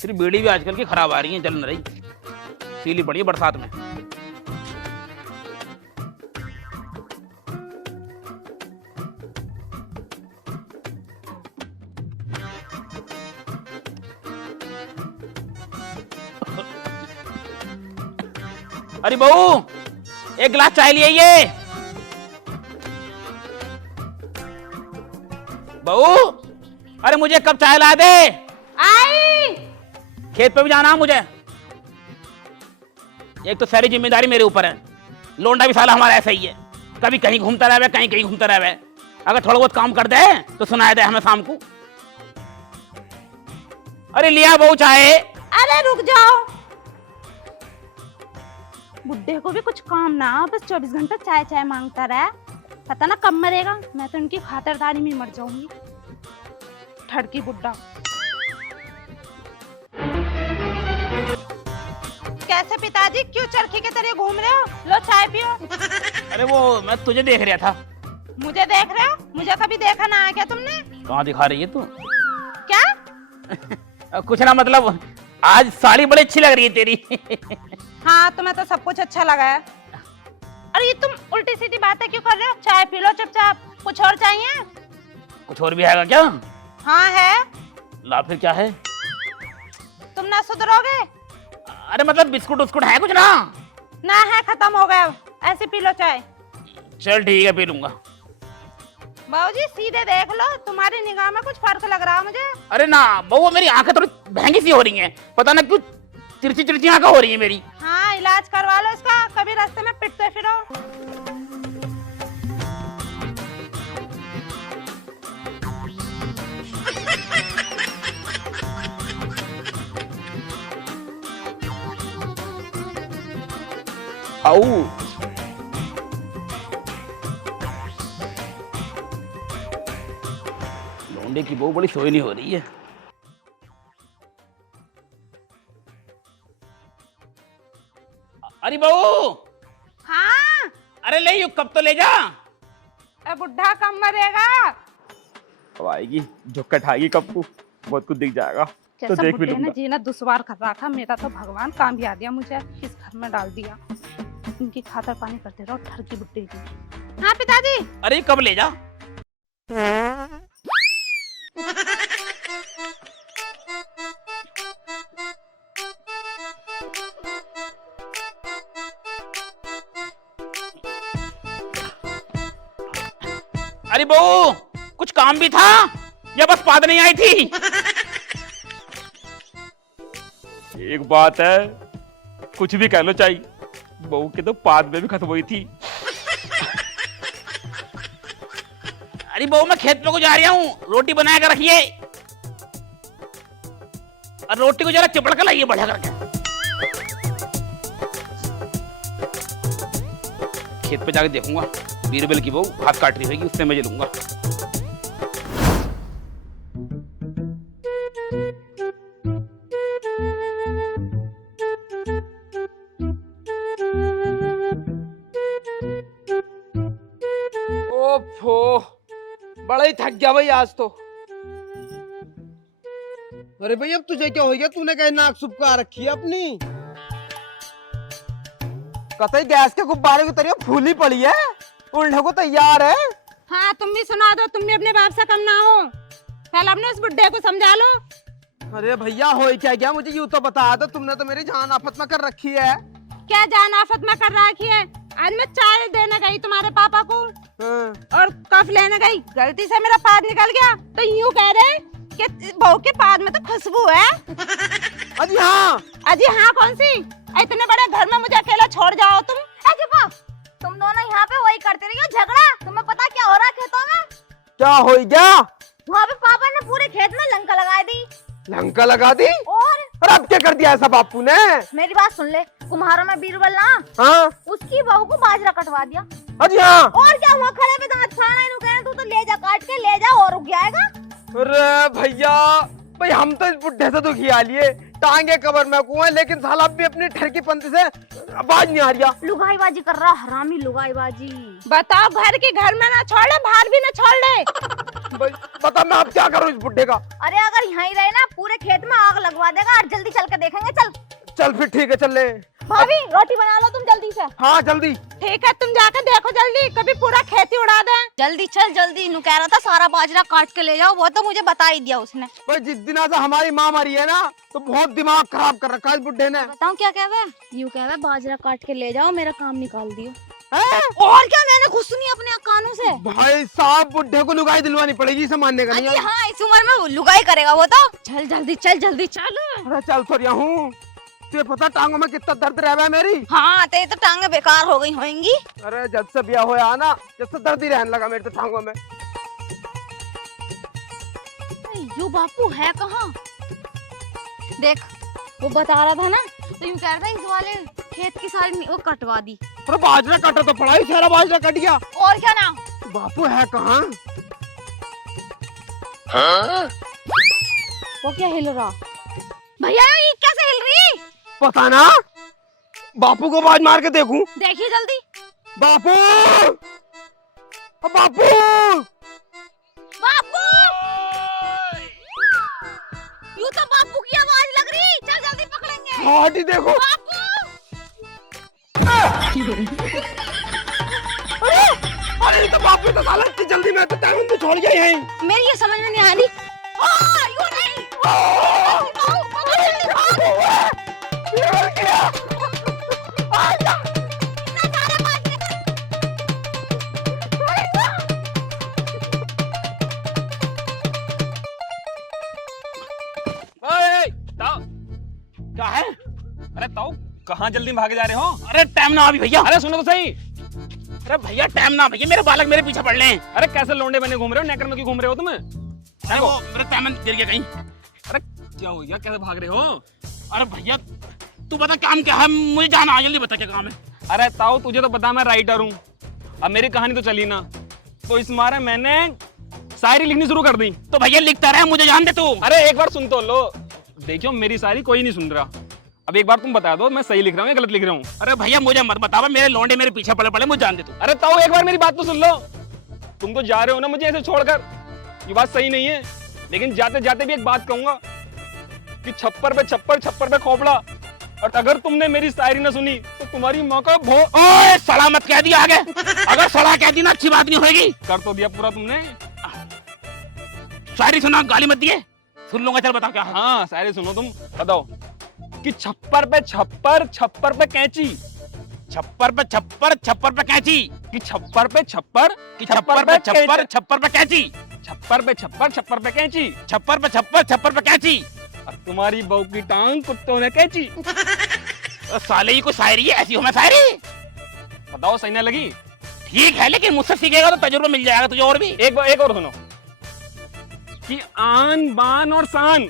दूसरी बीड़ी भी आजकल की खराब आ रही है, चल न रही, सीली पड़ी है बरसात में। अरे बहू, एक गिलास चाय लिए ये। बहू, अरे मुझे कब चाय ला दे। आई। खेत पे भी जाना है मुझे। एक तो सारी जिम्मेदारी मेरे ऊपर है, लोंडा भी साला हमारा ऐसा ही है, कभी कहीं घूमता रहे, कहीं कहीं घूमता रहे। अगर थोड़ा बहुत काम कर दे तो सुनाया दे हमें शाम को। अरे लिया बहू चाय। अरे रुक जाओ, बुड्ढे को भी कुछ काम ना, बस 24 घंटा चाय चाय मांगता रहे, पता ना कब मरेगा। मैं तो उनकी खातिरदारी में मर जाऊंगी, ठड़की बुड्ढा। कैसे पिताजी, क्यों चरखी के तरह घूम रहे हो? लो चाय पियो। अरे वो मैं तुझे देख रहा था। मुझे देख रहे हो? मुझे कभी देखा ना है क्या तुमने? कहाँ दिखा रही है तू? क्या? कुछ ना, मतलब आज साड़ी बड़ी अच्छी लग रही है तेरी। हाँ, तुम्हें तो सब कुछ अच्छा लगा है। अरे ये तुम उल्टी सीधी बातें क्यों कर रहे हो? चाय पी लो चुपचाप। कुछ और चाहिए? कुछ और भी है क्या? हाँ है। ला फिर क्या है? तुम ना सुधरोगे? अरे मतलब बिस्कुट उस्कुट है कुछ ना? ना है, खत्म हो गया। ऐसे पी लो चाय। चल ठीक है, पी लूंगा। बाबूजी सीधे देख लो, तुम्हारी निगाह में कुछ फर्क लग रहा है मुझे। अरे ना बहू, मेरी आंखें थोड़ी भैंगी सी हो रही हैं, पता ना क्यों तिरछी तिरछी आंखें हो रही है मेरी। हाँ, इलाज करवा लो इसका, कभी रास्ते में पिटते फिरो। आओ लौंडे की बहू बड़ी सोई नहीं हो रही है। अरे बहू। हाँ। अरे ले यू, कब तो ले जा। बुढ़ा कब मरेगा? अब आएगी, झुक्का खाएगी कब को, बहुत कुछ दिख जाएगा। तो देख भी लूंगा। जीना दुश्वार कर रखा, मेरा तो भगवान काम भी आ दिया, मुझे इस घर में डाल दिया। इनकी खातर पानी करते रहो, ठरकी बुड्ढे की। हाँ पिताजी। अरे कब ले जा। अरे बहू, कुछ काम भी था या बस पाद नहीं आई थी? एक बात है, कुछ भी कह लो चाहिए, बहू के तो पाद में भी खत्म हुई थी। अरे बहू, मैं खेत पे को जा रहा हूँ, रोटी बना कर रखिए, और रोटी को जरा चिपड़ कर लाइए बढ़िया करके। खेत पे जाके देखूंगा, बीरबल की बहू हाथ काट रही होगी, उससे मैं लूंगा। ओफो, बड़ा ही थक गया भाई आज तो। अरे भाई अब तुझे क्या हो गया? तूने कहीं नाक सुबका रखी है अपनी? कतई गैस के गुब्बारे की तरह फूली पड़ी है, उड़ने को तैयार है। हाँ, तुम भी सुना दो, तुम भी अपने बाप से कम ना हो। पहले अपने उस बुड्ढे को समझा लो। अरे भैया हो क्या गया, मुझे यूं तो बता दो, तुमने तो मेरी जान आफत में कर रखी है। क्या जान आफत में कर रखी है? आज मैं चाय देने गई तुम्हारे पापा को, और कप लेने गई, गलती से मेरा पाद निकल गया, तो यूं कह रहे कि बहू के पाद में तो खुशबू है। अजी हाँ। अजी हाँ कौन सी? इतने बड़े घर में मुझे अकेला छोड़ जाओ तुम। अरे बाप, तुम दोनों यहाँ पे वही करते रहिए झगड़ा। तुम्हें पता क्या हो रहा है खेतों में? क्या हो गया? वहाँ पे पापा ने पूरे खेत में लंका लगा दी। लंका लगा दी? और अरे अब क्या कर दिया ऐसा बापू ने? मेरी बात सुन ले, कुम्हारों में बीरबल ना, हाँ, उसकी बहू को बाजरा कटवा दिया। अजी हाँ। और क्या हुआ, खड़े पे दांत फाड़ा इन्हों कह रहे तू तो ले जा, काट के ले जा और रुक जाएगा। अरे भैया भाई, हम तो इस बुढ़े से दुखी आ लिए, टांगे कबर में कुएं, लेकिन साला भी अपनी ठरकी पंथी से आवाज नहीं आ रही। लुगाईबाजी कर रहा, हरामी लुगाईबाजी। बताओ, घर की घर में ना छोड़ ले, बाहर भी ना छोड़ ले। भाई बता, मैं अब क्या करूँ इस बुड्ढे का? अरे अगर यहीं रहे ना पूरे खेत में आग लगवा देगा। और जल्दी चल के देखेंगे। चल चल फिर ठीक है, चल ले। भाभी रोटी बना लो तुम जल्दी से। हाँ जल्दी। ठीक है, तुम जाकर देखो जल्दी, कभी पूरा खेती उड़ा दे। जल्दी चल जल्दी। नु कह रहा था सारा बाजरा काट के ले जाओ, वो तो मुझे बता ही दिया उसने। भाई जिस दिन से हमारी माँ मरी है ना, तो बहुत दिमाग खराब कर रखा है इस बुड्ढे ने। बताऊं क्या कह रहा है? यूं कह रहा है बाजरा काट के ले जाओ, मेरा काम निकाल दियो। हैं? और क्या, मैंने खुद सुनी अपने कानों से। भाई साहब बुड्ढे को लुगाई दिलवानी पड़ेगी, इसे मानने का नहीं अजी है। हाँ, इस उम्र में लुगाई करेगा वो तो। चल जल्दी चल जल्दी चल। अरे चल तो रहा हूँ। तुझे पता टांगों में कितना दर्द रह रहा है मेरी? हाँ तेरी तो टांगे बेकार हो गई होंगी। अरे जब से ब्याह होया ना, जब से दर्द ही रहने लगा मेरे तो टांगों में। यू बापू है कहाँ? देख वो बता रहा था ना, तो यूं कह रहा था इस वाले खेत की सारी वो कटवा दी। अरे बाजरा काटा तो पड़ा ही, सारा बाजरा कट गया। और क्या ना? बापू है कहाँ? वो क्या हिल रहा? भैया ये कैसे हिल रही? पता ना, बापू को आवाज मार के देखूं। देखिए जल्दी। बापू, बापू, बापू, यूं तो बापू की आवाज लग रही। चल जल्दी पकड़ेंगे। हाथ ही देखो। बापू, अरे तो बापू तो साला इतनी जल्दी में तो टाइम में छोड़ गया यहीं। मेरी ये समझ में नहीं आ रही। यूं नहीं। क्या है? अरे ताऊ कहाँ जल्दी भागे जा रहे हो? अरे टाइम ना अभी भैया। अरे सुनो तो सही। अरे भैया टाइम ना भैया, मेरे बालक मेरे पीछे पड़ रहे हैं। अरे कैसे लोंडे बने घूम रहे हो? नेकर में क्यों घूम रहे हो तुम? अरे वो मेरा टाइम गिर गया कहीं। अरे क्या हो गया? कैसे भाग रहे हो? अरे भैया तू बता काम क्या है, मुझे जाना है, जल्दी बता क्या काम है। अरे ताऊ तुझे तो पता मैं राइटर हूँ। अब मेरी कहानी तो चली ना, तो इस मारे मैंने शायरी लिखनी शुरू कर दी। तो भैया लिखता रहे, मुझे जान दे तू। अरे एक बार सुन तो लो। देखियो मेरी शायरी कोई नहीं सुन रहा। अब एक बार तुम बता दो मैं सही लिख रहा हूँ या गलत लिख रहा हूँ। अरे भैया मुझे मत बतावा, मेरे लौंडे मेरे पीछे पड़े पड़े, मुझे जान दे तू। अरे ताऊ एक बार मेरी बात तो सुन लो। तुम तो जा रहे हो ना मुझे ऐसे छोड़कर, ये बात सही नहीं है। लेकिन जाते जाते भी एक बात कहूंगा कि छप्पर पे छप्पर, छप्पर पे खोपड़ा। और अगर तुमने मेरी शायरी न सुनी तो तुम्हारी माँ का ओए सड़ा मत कह दिया आगे। अगर सड़ा कह दी ना अच्छी बात नहीं होगी। कर तो दिया पूरा तुमने। शायरी सुना, गाली मत दिए। सुन लूंगा, चल बता क्या है। हाँ शायरी सुनो तुम। बताओ कि छप्पर पे छप्पर, छप्पर पे कैंची। छप्पर पे छप्पर, छप्पर पे कैंची। कि छप्पर पे छप्पर, कि छप्पर पे छप्पर, छप्पर पे कैंची। छप्पर पे छप्पर, छप्पर पे कैंची। छप्पर पे छप्पर, छप्पर पे कैंची। और तुम्हारी बहू की टांग कुत्तों ने कैंची। साले ही को शायरी है, ऐसी हो मैं शायरी। बताओ सही ना लगी? ठीक है, लेकिन मुझसे सीखेगा तो तजुर्बा मिल जाएगा तुझे और भी। एक और सुनो कि आन बान और शान।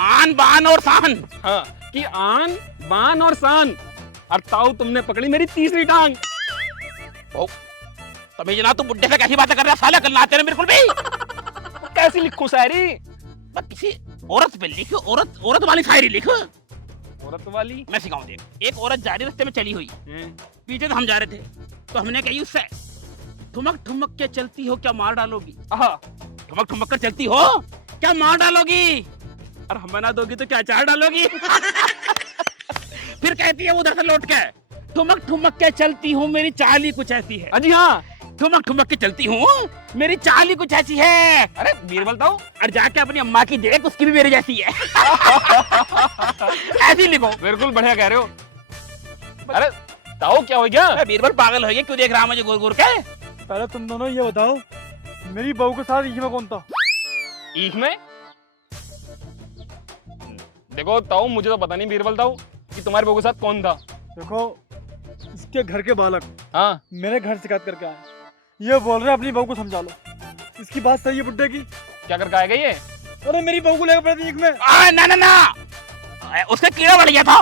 आन बान और शान। हाँ कि आन बान और शान। और ताऊ तुमने पकड़ी मेरी तीसरी टांग। तभी जना तू बुड्ढे से कैसी बातें कर रहा है साला, कल नाते रहे बिल्कुल भी। कैसी लिखूं शायरी? बस किसी औरत पे लिख, औरत वाली शायरी लिख। औरत वाली? मैं सिखाऊं देख। एक औरत जा रही रास्ते में चली हुई, पीछे से हम जा रहे थे, तो हमने कही उससे, ठुमक ठुमक के चलती हो क्या मार डालोगी? ठुमक ठुमक कर चलती हो क्या मार डालोगी? और हम बना दोगी तो क्या अचार डालोगी? फिर कहती है उधर से लौट के, ठुमक ठुमक के चलती हूँ मेरी चाल ही कुछ ऐसी है। जी हाँ, ठुमक ठुमक के चलती हूँ मेरी चाल ही कुछ ऐसी है। अरे बीरबल ताऊ, और जाके अपनी अम्मा की देख, उसकी भी मेरी जैसी है। ऐसी लिखो। बिल्कुल बढ़िया कह रहे हो। अरे ताऊ क्या हो गया? बीरबल पागल हो गया, क्यों देख रहा मुझे घूर घूर के? पहले तुम दोनों ये बताओ, मेरी बहू के साथ ईख में कौन था? ईख में? देखो ताऊ मुझे तो पता नहीं बीरबल ताऊ कि तुम्हारे बहू के साथ कौन था। देखो इसके घर के बालक हाँ मेरे घर शिकायत करके आए, ये बोल रहे अपनी बहू को समझा लो। इसकी बात सही है बुड्ढे की? क्या करके आएगा ये? अरे मेरी बहू को लेकर पड़े थे ईख में। ना ना ना, उसका कीड़ा बढ़ गया था,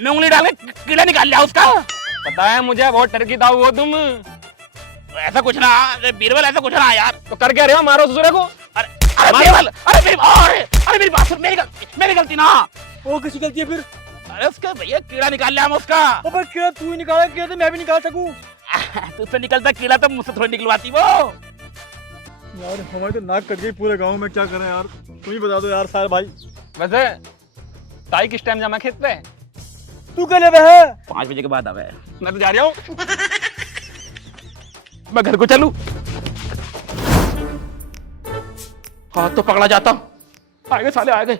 मैं उंगली डाल के कीड़ा निकाल लिया उसका। पता है मुझे, बहुत टर्की ताऊ हो तुम। ऐसा कुछ ना बीरबल, ऐसा कुछ ना यार। तो कर क्या रहे हो? मारो ससुरे को। अरे बीरबल, अरे मेरी बात सुन, मेरी गलती ना। वो किसी गलती है फिर? अरे उसका भैया कीड़ा निकाल लिया हम उसका। ओ भाई कीड़ा तू ही निकाला, कीड़ा तो मैं भी निकाल सकूं। तुझसे निकलता कीड़ा तो मुझसे थोड़ी निकलवाती वो। यार हमारी तो नाक कट गई पूरे गांव में, क्या करें यार, तुम ही बता दो यार साहिल भाई। वैसे ताई किस टाइम जाना खेत पे? तू क्या ले है? 5 बजे के बाद आवे। मैं तो जा रहा हूँ। मैं घर को चलूं? हाथ तो पकड़ा जाता। आ गए साले, आ गए।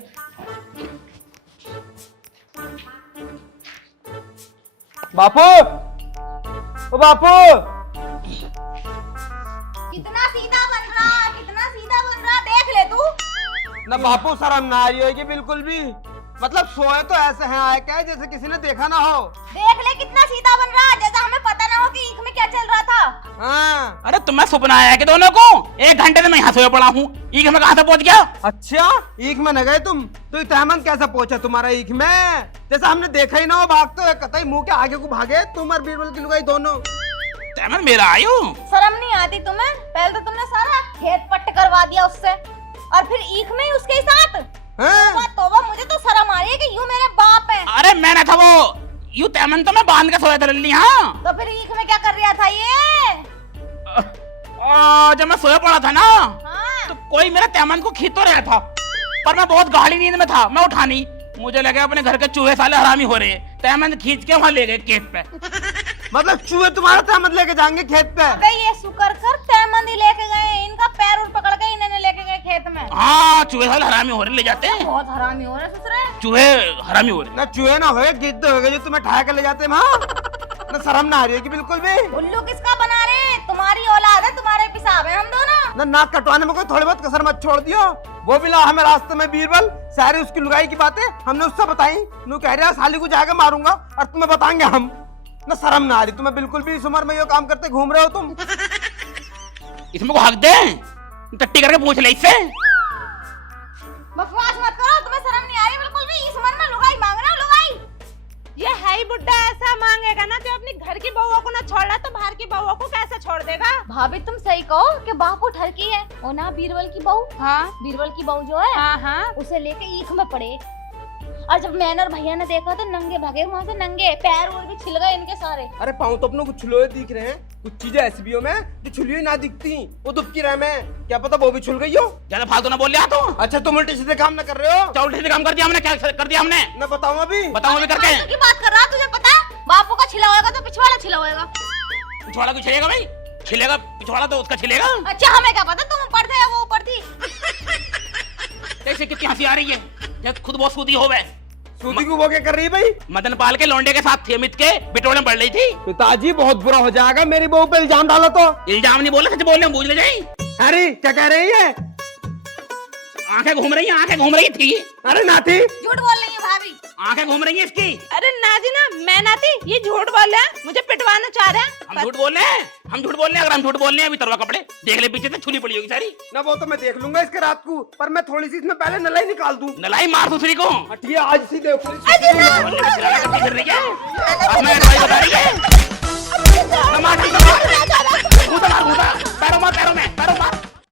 बापू, ओ बापू, कितना सीधा बन रहा, कितना सीधा बन रहा, देख ले तू। ना बापू शर्म ना आ रही होगी बिल्कुल भी। मतलब सोए तो ऐसे हैं आए क्या जैसे किसी ने देखा ना हो। देख ले कितना सीधा बन रहा, जैसा हमें पता ना हो कि ईख में क्या चल रहा था। हाँ। अरे तुम्हें सपना आया कि दोनों को? 1 घंटे से मैं यहाँ सोया पड़ा हूँ। ईख में कहाँ से पहुँच गया? अच्छा, ईख में न गए तुम तो तहमन कैसा पहुंचा तुम्हारा ईख में? जैसा हमने देखा ही ना हो भागते हुए, कतई मुंह के आगे को भागे तुम और बीरबल की लुगाई दोनों। तैमन मेरा आयु। शर्म नहीं आती तुम्हें? पहले तो तुमने सारा खेत पट्ट करवा दिया उससे, और फिर ईख में ही उसके साथ। हाँ? तोबा, मुझे तो शर्म आ रही है कि यूं मेरे बाप है। अरे मैं ना था वो, यू तैमन तो मैं बांध के सोया था लल्ली। हाँ तो फिर ईख में क्या कर रहा था ये? जब मैं सोया पड़ा था ना, हाँ। तो कोई मेरे तैमन को खींच तो रहा था, पर मैं बहुत गाढ़ी नींद में था, मैं उठा नहीं। मुझे लगा अपने घर के चूहे साले हरामी हो रहे, तैमन खींच के वहाँ ले गए खेत पे। मतलब चूहे तुम्हारा तहमत लेके जाएंगे खेत पे? अबे ये शुक्र कर तैमंदी लेके गए, इनका पैर उड़ पकड़ के इन्होंने लेके गए खेत में। हाँ, चूहे साले हरामी हो रहे, ले जाते हैं। बहुत हरामी हो रहे ससुरे। चूहे हरामी हो रहे। ना चूहे ना होए, गिद्ध होगे जो तुम्हें ठा के ले जाते हैं वहाँ। ना शर्म ना आ रही होगी बिल्कुल भी। उल्लू किसका बना रहे? तुम्हारी औलाद है, तुम्हारे पिसाब है हम दोनों। ना नाक कटवाने में कोई थोड़ी बहुत कसर मत छोड़ दियो। वो भी ला हमें रास्ते में बीरबल, सारी उसकी लुगाई की बातें हमने उससे बताई। नू कह रहा साली को जाके मारूंगा और तुम्हें बताएंगे हम। ना शर्म ना आ रही तुम्हें बिल्कुल भी? इस उम्र में ये काम करते घूम रहे हो तुम। इसमें को हक दे, टट्टी करके पूछ ले इससे। बकवास मत करो, तुम्हें शर्म नहीं आ रही बिल्कुल भी? इस उम्र में लुगाई मांग रहे हो? लुगाई ये है ही बुड्ढा, ऐसा मांगेगा ना जो अपनी घर की बहुओं को ना छोड़ रहा तो बाहर की बहुओं को कैसे छोड़ देगा? भाभी तुम सही कहो कि बापू ठरकी है। वो ना बीरबल की बहू, हाँ बीरबल की बहू जो है, हाँ हाँ। उसे लेके ईख में पड़े। और जब मैंने और भैया ने देखा तो नंगे भागे वहाँ से, नंगे पैर और भी छिल गए इनके सारे। अरे पाँव तो अपनों को छुलोए दिख रहे हैं, कुछ चीजें ऐसी भी हो में जो छुली हुई ना दिखती। वो दुबकी रह में क्या पता वो भी छुल गई हो। ज्यादा फालतू ना बोल लिया तो। अच्छा तुम उल्टे सीधे काम ना कर रहे हो? उल्टे सीधे काम कर दिया हमने, क्या कर दिया हमने? ना बताऊं अभी? बताओ अभी करके। फालतू की बात कर रहा है, तुझे पता है? बापू का छिला होएगा तो पिछवाड़ा छिला होएगा। पिछवाड़ा क्यों छिलेगा भाई? छिलेगा पिछवाड़ा तो उसका छिलेगा। अच्छा हमें क्या पता, तुम ऊपर थे वो ऊपर थी। कैसे कितनी हंसी आ रही है, जब खुद बहुत सूदी हो गए। सूदी को वो क्या कर रही है भाई? मदन पाल के लौंडे के साथ थी, अमित के बिटोड़े बढ़ रही थी। पिताजी बहुत बुरा हो जाएगा मेरी बहू पे इल्जाम डाला तो। इल्जाम नहीं बोले, सच बोल रहे हैं, बूझ ले जाए। अरे क्या कह रही है? आंखें घूम रही हैं, आंखें घूम रही थी। अरे ना थी। झूठ बोल रही है भाभी। आंखें घूम रही हैं इसकी। अरे ना जी ना, मैं ना थी, ये झूठ बोल रहे हैं, मुझे पिटवाना चाह रहे हैं। हम झूठ बोल रहे हैं, हम झूठ बोल रहे हैं। अगर हम झूठ बोल रहे हैं, अभी तरवा कपड़े देख ले, पीछे से छुली पड़ी होगी सारी। ना वो तो मैं देख लूंगा इसके रात को, पर मैं थोड़ी सी इसमें पहले नलाई निकाल दूं। नलाई मार दूसरी को। हटिए आज सी देखो। फिर रही है। अब मैं भाई बता रही है।